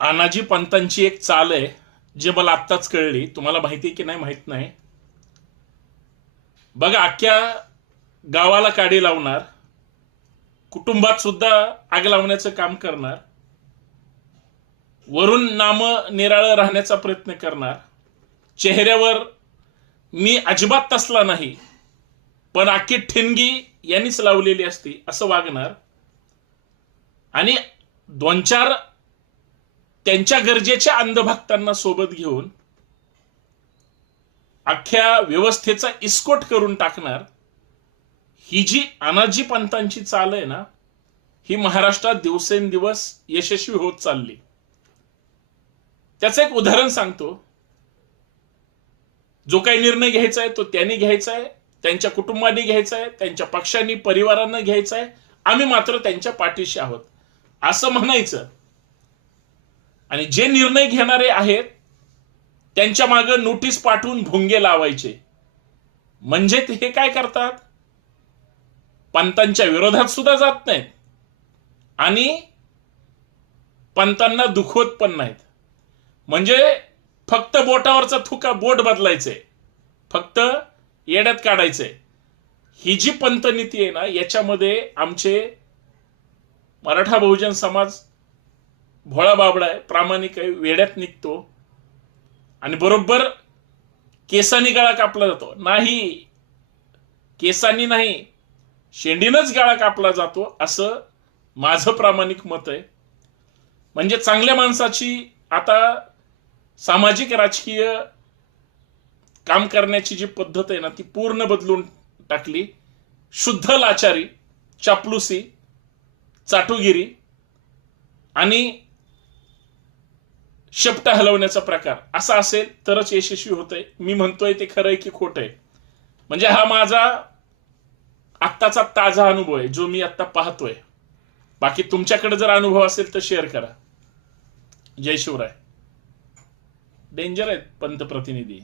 आनाजी पंतांची एक चाल आहे जे मला आत्ताच कळली. तुम्हाला माहिती आहे की नाही माहित नाही. बघा, अख्ख्या गावाला काडी लावणार, कुटुंबात सुद्धा आग लावण्याचं काम करणार, वरून नाम निराळं राहण्याचा प्रयत्न करणार, चेहऱ्यावर मी अजिबात तसला नाही पण अख्खी ठिणगी यांनीच लावलेली असती असं वागणार, आणि दोन चार त्यांच्या गरजेच्या अंधभक्तांना सोबत घेऊन अख्ख्या व्यवस्थेचा इस्कोट करून टाकणार. ही जी अनाजी पंतांची चाल आहे ना, ही महाराष्ट्रात दिवसेंदिवस यशस्वी होत चालली. त्याचं एक उदाहरण सांगतो. जो काही निर्णय घ्यायचा आहे तो त्यांनी घ्यायचा आहे, त्यांच्या कुटुंबाने घ्यायचा आहे, त्यांच्या पक्षांनी परिवारांना घ्यायचा आहे. आम्ही मात्र त्यांच्या पाठीशी आहोत असं म्हणायचं. आणि जे निर्णय घेणारे आहेत त्यांच्या मागे नोटीस पाठवून भुंगे लावायचे. म्हणजे ते हे काय करतात, पंतांच्या विरोधात सुद्धा जात नाहीत आणि पंतांना दुखवत पण नाहीत. म्हणजे फक्त बोटावरचा थुका बोट बदलायचे, फक्त येड्यात काढायचे. ही जी पंतनीती आहे ना, याच्यामध्ये आमचे मराठा बहुजन समाज भोळा बाबडा आहे, प्रामाणिक आहे, वेड्यात निघतो आणि बरोबर केसानी गळा कापला जातो. नाही, केसानी नाही, शेंडीनच गळा कापला जातो असं माझं प्रामाणिक मत आहे. म्हणजे चांगल्या माणसाची आता सामाजिक राजकीय काम करण्याची जी पद्धत आहे ना, ती पूर्ण बदलून टाकली. शुद्ध लाचारी, चापलुसी, चाटुगिरी आणि शेपट हलवण्याचा प्रकार असा असेल तरच यशस्वी होतंय. मी म्हणतोय ते खरंय की खोटंय. म्हणजे हा माझा आत्ताचा ताजा अनुभव आहे जो मी आत्ता पाहतोय. बाकी तुमच्याकडे जर अनुभव असेल तर शेअर करा. जय शिवराय. डेंजर आहेत पंतप्रतिनिधी.